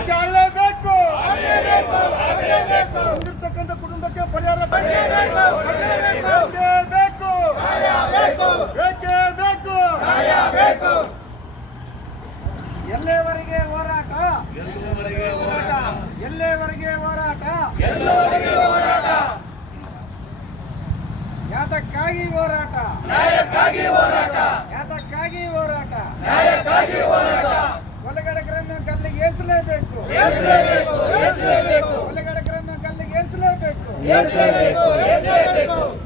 ಶಿಕ್ಷೆ ಆಗಲೇಬೇಕು ಹೊಂದಿರ್ತಕ್ಕಂಥ ಕುಟುಂಬಕ್ಕೆ ಪರಿಹಾರ ಬೇಕೇ ಬೇಕು ಬೇಕೇ? ಬೇಕು ಎಲ್ಲಿವರೆಗೆ ಹೋರಾಟ? ಎಲ್ಲಿವರೆಗೆ ಹೋರಾಟ? ಯಾತಕ್ಕಾಗಿ ಹೋರಾಟ? ಹೋರಾಟ? ಯಾತಕ್ಕಾಗಿ ಹೋರಾಟ? ಕೊಲೆಗಡಕರನ್ನು ಗಲ್ಲಿಗೆ ಏರಿಸಲೇಬೇಕು. ಕೊಲೆಗಡಕರನ್ನು ಗಲ್ಲಿಗೆ ಏರಿಸಲೇಬೇಕು.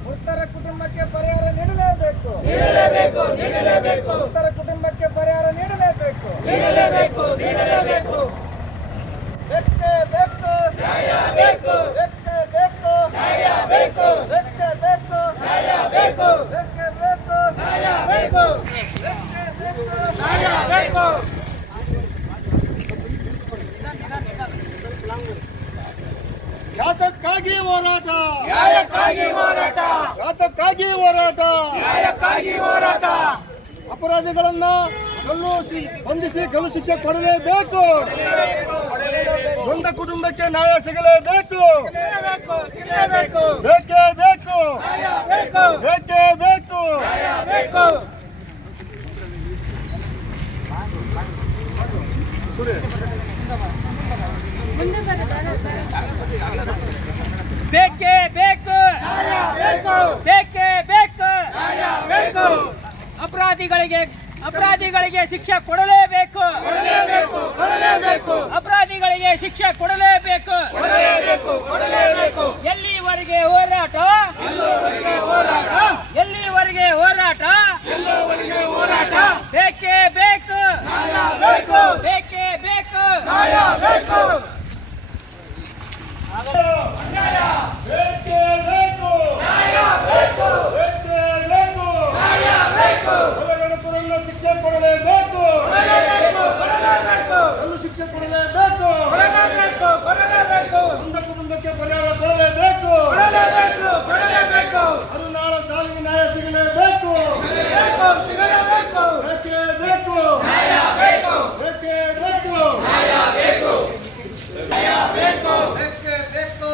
ಮೃತರ ಕುಟುಂಬಕ್ಕೆ ಪರಿಹಾರ ನೀಡಲೇಬೇಕು. ಉತ್ತರ ಕುಟುಂಬಕ್ಕೆ ಪರಿಹಾರ ನೀಡಲೇಬೇಕು. ಬೆಕ್ಕೆ ಬೇಕು ಬೇಕೇ. ಬೇಕು ಬೇಕೇ ಬೇಕು ಬೇಕೇ ಬೇಕು ಬೇಕೇ ಬೇಕು ಯಾತಕ್ಕಾಗಿ ಹೋರಾಟ. ನ್ಯಾಯಕ್ಕಾಗಿ ಹೋರಾಟ. ಯಾತಕ್ಕಾಗಿ ಹೋರಾಟ. ನ್ಯಾಯಕ್ಕಾಗಿ ಹೋರಾಟ. ಅಪರಾಧಿಗಳನ್ನ ಕಲ್ಲು ಬಂಧಿಸಿ ಕಲ್ಲು ಶಿಕ್ಷೆ ಕೊಡಲೇಬೇಕು ನೊಂದ ಕುಟುಂಬಕ್ಕೆ ನ್ಯಾಯ ಸಿಗಲೇಬೇಕು. ಬೇಕೇ ಬೇಕು. ಬೇಕೇ. ಬೇಕು ಬೇಕೇ ಬೇಕು. ಬೇಕೇ ಬೇಕು. ಅಪರಾಧಿಗಳಿಗೆ ಅಪರಾಧಿಗಳಿಗೆ ಶಿಕ್ಷೆ ಕೊಡಲೇಬೇಕು. ಅಪರಾಧಿಗಳಿಗೆ ಶಿಕ್ಷೆ ಕೊಡಲೇಬೇಕು. ಎಲ್ಲಿವರೆಗೆ ಹೋರಾಟ? ಎಲ್ಲಿವರೆಗೆ ಹೋರಾಟ? ಬೇಕೇ ಬೇಕು ಬೇಕೇ ಬೇಕು ಬೇಕೇ ಬೇಕು ಬೇಕೇ ಬೇಕು ಕೊಲೆಗಡಕರನ್ನ ಶಿಕ್ಷೆ ಕೊಡಲೇಬೇಕು ಕಲ್ಲು ಶಿಕ್ಷೆ ಕೊಡಲೇಬೇಕು ನೊಂದ ಕುಟುಂಬಕ್ಕೆ ಪರಿಹಾರ ಕೊಡಲೇಬೇಕು ಅದು ನಾಳೆ ಸಾವಿಗೆ ನ್ಯಾಯ ಸಿಗಲೇಬೇಕು ಬೇಕೇ ಬೇಕು ಬೇಕೇ ಬೇಕು ಬೇಕೇ ಬೇಕು ಬೇಕೇ ಬೇಕು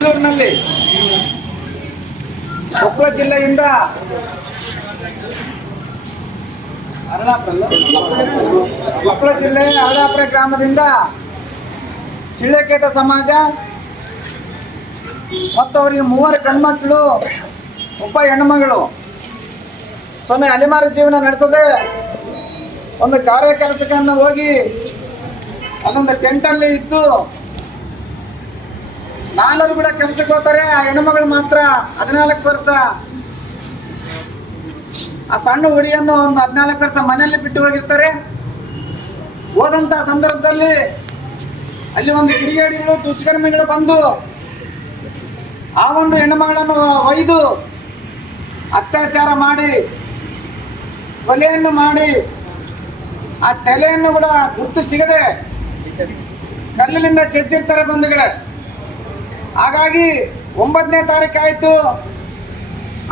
ಬೆಂಗಳೂರಿನಲ್ಲಿ ಕೊಪ್ಪಳ ಜಿಲ್ಲೆಯಿಂದ ಕೊಪ್ಪಳ ಜಿಲ್ಲೆ, ಅರಳಾಪುರ ಗ್ರಾಮದಿಂದ ಸಿಳ್ಳೆಕೇತ ಸಮಾಜ ಮತ್ತು ಅವರಿಗೆ ಮೂವರು ಗಂಡ್ಮಕ್ಳು, ಒಬ್ಬ ಹೆಣ್ಮಗಳು. ಸೊನ್ನೆ ಅಲೆಮಾರಿ ಜೀವನ ನಡೆಸದೆ ಒಂದು ಕಾರ್ಯ ಕೆಲಸಕ್ಕೆ ಹೋಗಿ ಅಲ್ಲೊಂದು ಟೆಂಟಲ್ಲಿ ಇದ್ದು ನಾಲ್ವರು ಕೂಡ ಕೆಲ್ಸಕ್ಕೆ ಹೋಗ್ತಾರೆ, ಆ ಹೆಣ್ಣುಮಗಳು ಮಾತ್ರ ಹದಿನಾಲ್ಕು ವರ್ಷ. ಆ ಸಣ್ಣ ಹುಡಿಯನ್ನು ಒಂದು ಹದಿನಾಲ್ಕು ವರ್ಷ ಮನೆಯಲ್ಲಿ ಬಿಟ್ಟು ಹೋಗಿರ್ತಾರೆ. ಹೋದಂತ ಸಂದರ್ಭದಲ್ಲಿ ಅಲ್ಲಿ ಒಂದು ಕಿಡಿಗೇಡಿಗಳು ದುಷ್ಕರ್ಮಿಗಳು ಬಂದು ಆ ಒಂದು ಹೆಣ್ಣುಮಗಳನ್ನು ಒಯ್ದು ಅತ್ಯಾಚಾರ ಮಾಡಿ, ಕೊಲೆಯನ್ನು ಮಾಡಿ, ಆ ತಲೆಯನ್ನು ಕೂಡ ಗುರ್ತು ಸಿಗದೆ ಕಲ್ಲಿನಿಂದ ಚೆಚ್ಚಿರ್ತಾರೆ ಬಂಧುಗಳೇ. ಹಾಗಾಗಿ ಒಂಬತ್ತನೇ ತಾರೀಕಾಯಿತು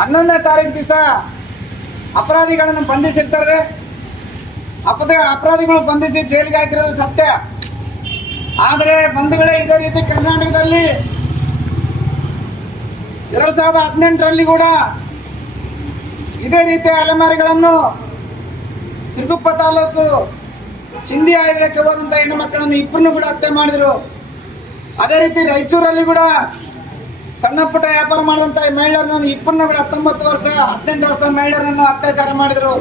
ಹನ್ನೊಂದನೇ ತಾರೀಕು ದಿವಸ ಅಪರಾಧಿಗಳನ್ನು ಬಂಧಿಸಿರ್ತಾರೆ. ಅಪದ ಅಪರಾಧಿಗಳು ಬಂಧಿಸಿ ಜೈಲಿಗೆ ಹಾಕಿರೋದು ಸತ್ಯ. ಆದರೆ ಬಂಧುಗಳೇ ಇದೇ ರೀತಿ ಕರ್ನಾಟಕದಲ್ಲಿ ಎರಡು ಸಾವಿರದ ಹದಿನೆಂಟರಲ್ಲಿ ಕೂಡ ಇದೇ ರೀತಿಯ ಅಲೆಮಾರಿಗಳನ್ನು ಸಿರುಗುಪ್ಪ ತಾಲೂಕು ಸಿಂಧಿ ಆಯುಧಕ್ಕೆ ಹೋದಂಥ ಹೆಣ್ಣು ಮಕ್ಕಳನ್ನು ಇಬ್ಬರನ್ನು ಕೂಡ ಹತ್ಯೆ ಮಾಡಿದರು. ಅದೇ ರೀತಿ ರಾಯಚೂರಲ್ಲಿ ಕೂಡ ಸಣ್ಣ ಪುಟ್ಟ ವ್ಯಾಪಾರ ಮಾಡಿದಂಥ ಈ ಮಹಿಳೆಯರನ್ನು ಇಪ್ಪನ್ನ ಕೂಡ ಹತ್ತೊಂಬತ್ತು ವರ್ಷ, ಹದಿನೆಂಟು ವರ್ಷ ಮಹಿಳೆಯರನ್ನು ಅತ್ಯಾಚಾರ ಮಾಡಿದರು.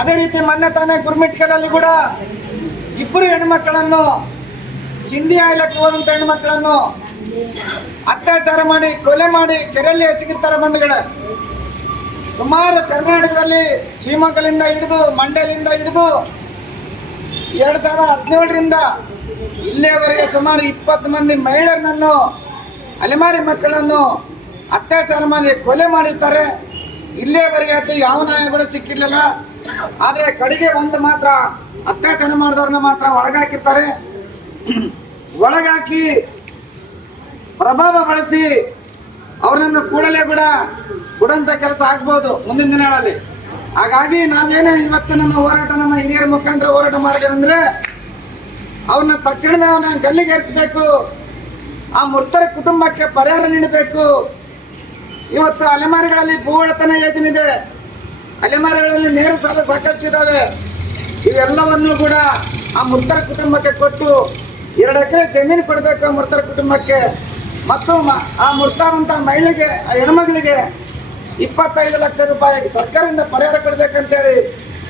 ಅದೇ ರೀತಿ ಮೊನ್ನೆ ತಾನೇ ಗುರ್ಮಿಟ್ಕಲ್ಲಿ ಕೂಡ ಇಬ್ಬರು ಹೆಣ್ಮಕ್ಕಳನ್ನು ಸಿಂಧಿ ಆಯ್ಲಕ್ಕೆ ಹೋದಂಥ ಹೆಣ್ಮಕ್ಕಳನ್ನು ಅತ್ಯಾಚಾರ ಮಾಡಿ, ಕೊಲೆ ಮಾಡಿ ಕೆರೆಯಲ್ಲಿ ಎಸಗಿರ್ತಾರೆ ಬಂಧುಗಳೇ. ಸುಮಾರು ಕರ್ನಾಟಕದಲ್ಲಿ ಶಿವಮೊಗ್ಗಲಿಂದ ಹಿಡಿದು, ಮಂಡ್ಯಲಿಂದ ಹಿಡಿದು ಎರಡು ಸಾವಿರದ ಹದಿನೇಳರಿಂದ ಇಲ್ಲಿಯವರೆಗೆ ಸುಮಾರು ಇಪ್ಪತ್ತು ಮಂದಿ ಮಹಿಳೆಯರನ್ನು, ಅಲೆಮಾರಿ ಮಕ್ಕಳನ್ನು ಅತ್ಯಾಚಾರ ಮಾಡಿ ಕೊಲೆ ಮಾಡಿರ್ತಾರೆ. ಇಲ್ಲಿಯವರೆಗೆ ಅದು ಯಾವ ನ್ಯಾಯ ಕೂಡ ಸಿಕ್ಕಿರಲಿಲ್ಲ. ಆದರೆ ಕಡೆಗೆ ಒಂದು ಮಾತ್ರ ಅತ್ಯಾಚಾರ ಮಾಡಿದವ್ರನ್ನ ಮಾತ್ರ ಒಳಗಾಕಿರ್ತಾರೆ. ಒಳಗಾಕಿ ಪ್ರಭಾವ ಬಳಸಿ ಅವರನ್ನು ಕೂಡಲೇ ಕೂಡ ಕೊಡುವಂಥ ಕೆಲಸ ಆಗ್ಬೋದು ಮುಂದಿನ ದಿನಗಳಲ್ಲಿ. ಹಾಗಾಗಿ ನಾವೇನೇ ಇವತ್ತು ನಮ್ಮ ಹೋರಾಟ, ನಮ್ಮ ಹಿರಿಯರ ಮುಖಾಂತರ ಹೋರಾಟ ಮಾಡಿದ್ರೆ ಅಂದ್ರೆ ಅವ್ರನ್ನ ತಕ್ಷಣವೇ ಅವನ ಗಲ್ಲಿಗೇರಿಸಬೇಕು ಆ ಮೃತರ ಕುಟುಂಬಕ್ಕೆ ಪರಿಹಾರ ನೀಡಬೇಕು. ಇವತ್ತು ಅಲೆಮಾರಿಗಳಲ್ಲಿ ಭೂಳತನ ಯೋಜನೆ ಇದೆ. ಅಲೆಮಾರಿಗಳಲ್ಲಿ ನೇರ ಸಾಲ ಸಾಕಷ್ಟು ಇದ್ದಾವೆ ಇವೆಲ್ಲವನ್ನು ಕೂಡ ಆ ಮೃತರ ಕುಟುಂಬಕ್ಕೆ ಕೊಟ್ಟು ಎರಡು ಎಕರೆ ಜಮೀನು ಕೊಡಬೇಕು ಆ ಮೃತರ ಕುಟುಂಬಕ್ಕೆ. ಮತ್ತು ಆ ಮೃತರಂಥ ಮಹಿಳೆಗೆ, ಆ ಹೆಣ್ಮಗಳಿಗೆ ಇಪ್ಪತ್ತೈದು ಲಕ್ಷ ರೂಪಾಯಿ ಸರ್ಕಾರದಿಂದ ಪರಿಹಾರ ಕೊಡಬೇಕಂತೇಳಿ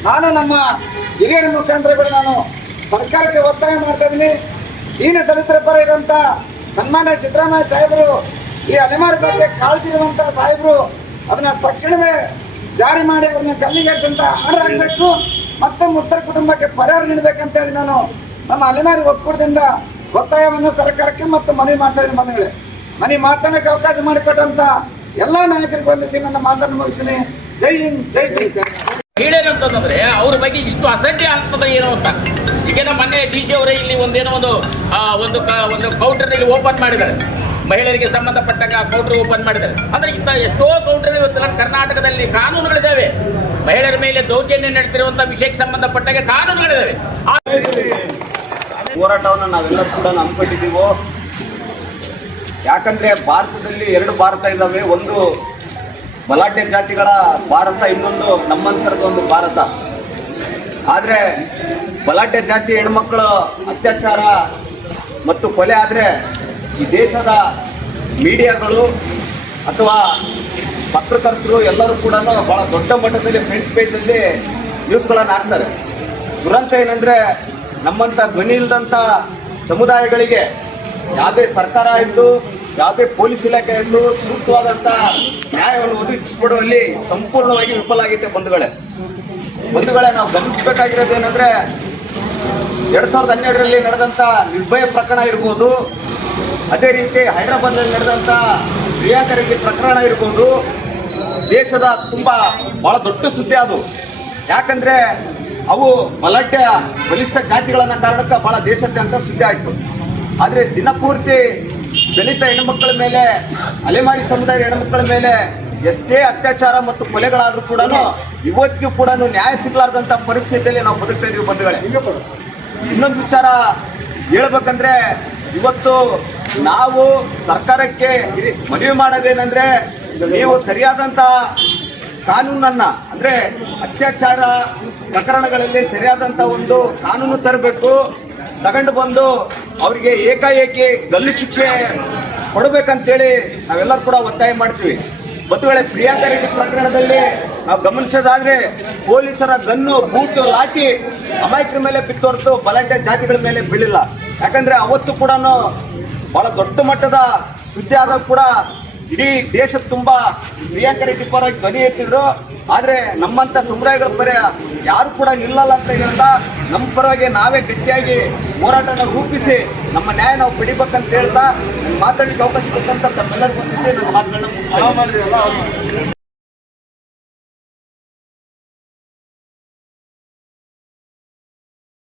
ನಾನು ನಮ್ಮ ಹಿರಿಯರ ಮುಖಾಂತರ ಕೂಡ ನಾನು ಸರ್ಕಾರಕ್ಕೆ ಒತ್ತಾಯ ಮಾಡ್ತಾ ಇದ್ದೀನಿ. ಈನ ದಲಿತರ ಪರ ಇರುವಂಥ ಸನ್ಮಾನ್ಯ ಸಿದ್ದರಾಮಯ್ಯ ಸಾಹೇಬರು, ಈ ಅಲೆಮಾರಿ ಬಗ್ಗೆ ಕಾಳಜಿ ಇರುವಂಥ ಸಾಹೇಬರು, ಅದನ್ನ ತಕ್ಷಣವೇ ಜಾರಿ ಮಾಡಿ ಅವ್ರನ್ನ ಕಲ್ಲಿಗೇರಿಸಂತ ಆರ್ಡರ್ ಮತ್ತೆ ಮೃತರ ಕುಟುಂಬಕ್ಕೆ ಪರಿಹಾರ ನೀಡಬೇಕಂತೇಳಿ ನಾನು ನಮ್ಮ ಅಲೆಮಾರಿ ಒಕ್ಕೂಟದಿಂದ ಒತ್ತಾಯವನ್ನು ಸರ್ಕಾರಕ್ಕೆ ಮತ್ತು ಮನವಿ ಮಾಡ್ತಾ ಇದ್ದೀನಿ ಬಂಧುಗಳೇ. ಮನೆ ಮಾತನಾಡಕ್ಕೆ ಅವಕಾಶ ಮಾಡಿಕೊಟ್ಟಂತ ಎಲ್ಲ ನಾಯಕರಿಗೆ ವಂದಿಸಿ ನನ್ನ ಮಾತನ್ನು ಮುಗಿಸ್ತೀನಿ. ಜೈ ಹಿಂದ್ ಜೈ ಹಿಂದ್ ಮಹಿಳೆಯರು ಅಂತಂದ್ರೆ ಅವ್ರ ಬಗ್ಗೆ ಇಷ್ಟು ಅಸಡ್ಡೆ ಅಂತಂದ್ರೆ ಏನೋ ಅಂತ. ಈಗ ನಮ್ಮ ಮೊನ್ನೆ ಡಿ ಸಿ ಅವರೇ ಇಲ್ಲಿ ಒಂದೇನೋ ಒಂದು ಒಂದು ಒಂದು ಕೌಂಟರ್ ಇಲ್ಲಿ ಓಪನ್ ಮಾಡಿದ್ದಾರೆ. ಮಹಿಳೆಯರಿಗೆ ಸಂಬಂಧಪಟ್ಟಾಗ ಕೌಂಟರ್ ಓಪನ್ ಮಾಡಿದ್ದಾರೆ. ಅಂದ್ರೆ ಇಂಥ ಎಷ್ಟೋ ಕೌಂಟರ್ ಇವತ್ತು ನಮ್ಮ ಕರ್ನಾಟಕದಲ್ಲಿ ಕಾನೂನುಗಳಿದ್ದಾವೆ ಮಹಿಳೆಯರ ಮೇಲೆ ದೌರ್ಜನ್ಯ ನಡೆದಿರುವಂತಹ ವಿಷಯಕ್ಕೆ ಸಂಬಂಧಪಟ್ಟಾಗ ಕಾನೂನುಗಳಿದ್ದಾವೆ ಹೋರಾಟವನ್ನು ನಾವೆಲ್ಲ ಕೂಡ ಅನ್ಕೊಂಡಿದ್ದೀವೋ ಯಾಕಂದ್ರೆ ಭಾರತದಲ್ಲಿ ಎರಡು ಭಾರತ ಇದ್ದಾವೆ, ಒಂದು ಬಲಾಢ್ಯ ಜಾತಿಗಳ ಭಾರತ ಇನ್ನೊಂದು ನಮ್ಮಂತರದ ಒಂದು ಭಾರತ. ಆದರೆ ಬಲಾಢ್ಯ ಜಾತಿ ಹೆಣ್ಮಕ್ಳು ಅತ್ಯಾಚಾರ ಮತ್ತು ಕೊಲೆ ಆದರೆ ಈ ದೇಶದ ಮೀಡಿಯಾಗಳು ಅಥವಾ ಪತ್ರಕರ್ತರು ಎಲ್ಲರೂ ಕೂಡ ಬಹಳ ದೊಡ್ಡ ಮಟ್ಟದಲ್ಲಿ ಫ್ರಂಟ್ ಪೇಜಲ್ಲಿ ನ್ಯೂಸ್ಗಳನ್ನು ಹಾಕ್ತಾರೆ. ದುರಂತ ಏನಂದ್ರೆ ನಮ್ಮಂಥ ಧ್ವನಿ ಇಲ್ಲದಂಥ ಸಮುದಾಯಗಳಿಗೆ ಯಾವುದೇ ಸರ್ಕಾರ ಆಯಿತು ಯಾವುದೇ ಪೊಲೀಸ್ ಇಲಾಖೆ ಆಯಿತು ಸೂಕ್ತವಾದಂಥ ನ್ಯಾಯವನ್ನು ಒದಗಿಸಿಕೊಡುವಲ್ಲಿ ಸಂಪೂರ್ಣವಾಗಿ ವಿಫಲ ಆಗೈತೆ ಬಂಧುಗಳೇ. ಬಂಧುಗಳೇ, ನಾವು ಗಮನಿಸಬೇಕಾಗಿರೋದು ಏನಂದ್ರೆ ಎರಡ್ ಸಾವಿರದ ಹನ್ನೆರಡರಲ್ಲಿ ನಡೆದಂತ ನಿರ್ಭಯ ಪ್ರಕರಣ ಇರ್ಬೋದು, ಅದೇ ರೀತಿ ಹೈದರಾಬಾದ್ನಲ್ಲಿ ನಡೆದಂತ ಪ್ರಿಯಾಂಕ ಪ್ರಕರಣ ಇರ್ಬೋದು, ದೇಶದ ತುಂಬಾ ಬಹಳ ದೊಡ್ಡ ಸುದ್ದಿ ಅದು. ಯಾಕಂದ್ರೆ ಅವು ಮಲಾಟ್ಯ ಬಲಿಷ್ಠ ಜಾತಿಗಳನ್ನ ಕಾರಣಕ್ಕೆ ಬಹಳ ಅಂತ ಸುದ್ದಿ ಆಯ್ತು. ಆದ್ರೆ ದಿನಪೂರ್ತಿ ದಲಿತ ಹೆಣ್ಮಕ್ಕಳ ಮೇಲೆ, ಅಲೆಮಾರಿ ಸಮುದಾಯದ ಹೆಣ್ಮಕ್ಕಳ ಮೇಲೆ ಎಷ್ಟೇ ಅತ್ಯಾಚಾರ ಮತ್ತು ಕೊಲೆಗಳಾದ್ರೂ ಕೂಡ ಇವತ್ತಿಗೂ ಕೂಡ ನ್ಯಾಯ ಸಿಗ್ಲಾರ್ದಂತ ಪರಿಸ್ಥಿತಿಯಲ್ಲಿ ನಾವು ಬದುಕ್ತಾ ಇದೀವಿ ಬಂಧುಗಳೇ. ಇನ್ನೊಂದು ವಿಚಾರ ಹೇಳ್ಬೇಕಂದ್ರೆ, ಇವತ್ತು ನಾವು ಸರ್ಕಾರಕ್ಕೆ ಮನವಿ ಮಾಡೋದೇನೆಂದ್ರೆ, ನೀವು ಸರಿಯಾದಂತ ಕಾನೂನನ್ನ, ಅಂದ್ರೆ ಅತ್ಯಾಚಾರ ಪ್ರಕರಣಗಳಲ್ಲಿ ಸರಿಯಾದಂತ ಒಂದು ಕಾನೂನು ತರಬೇಕು. ತಗೊಂಡು ಬಂದು ಅವರಿಗೆ ಏಕಾಏಕಿ ಗಲ್ಲು ಶಿಕ್ಷೆ ಕೊಡಬೇಕಂತೇಳಿ ನಾವೆಲ್ಲರೂ ಕೂಡ ಒತ್ತಾಯ ಮಾಡ್ತೀವಿ. ಒಂದು ವೇಳೆ ಪ್ರಿಯಾಂಕ ರೆಡ್ಡಿ ಪ್ರಕರಣದಲ್ಲಿ ನಾವು ಗಮನಿಸೋದಾದ್ರೆ ಪೊಲೀಸರ ಗನ್ನು ಬೂಟು ಲಾಠಿ ಅಮಾಯಕರ ಮೇಲೆ ಬಿತ್ತೋರ್ತು ಬಲಾಢ್ಯ ಜಾತಿಗಳ ಮೇಲೆ ಬೀಳಿಲ್ಲ. ಯಾಕಂದ್ರೆ ಅವತ್ತು ಕೂಡ ಬಹಳ ದೊಡ್ಡ ಮಟ್ಟದ ಸುದ್ದಿ ಆದಾಗ ಕೂಡ ಇಡೀ ದೇಶ ತುಂಬಾ ಪ್ರಿಯಾಂಕ ರೆಡ್ಡಿ ಪರವಾಗಿ ಧ್ವನಿ ಎತ್ತಿದ್ರು. ಆದ್ರೆ ನಮ್ಮಂತ ಸಮುದಾಯಗಳ ಪರ ಯಾರು ಕೂಡ ನಿಲ್ಲಲ್ಲ ಅಂತ ಹೇಳ್ತಾ ನಮ್ಮ ಪರವಾಗಿ ನಾವೇ ಗಟ್ಟಿಯಾಗಿ ಹೋರಾಟನ ರೂಪಿಸಿ ನಮ್ಮ ನ್ಯಾಯ ನಾವು ಪಡಿಬೇಕಂತ ಹೇಳ್ತಾ ಮಾತಾಡಲಿಕ್ಕೆ ಅವಕಾಶ ಕೊಟ್ಟಂತ ತಮ್ಮೆಲ್ಲರಿಗೂ ನನ್ನ.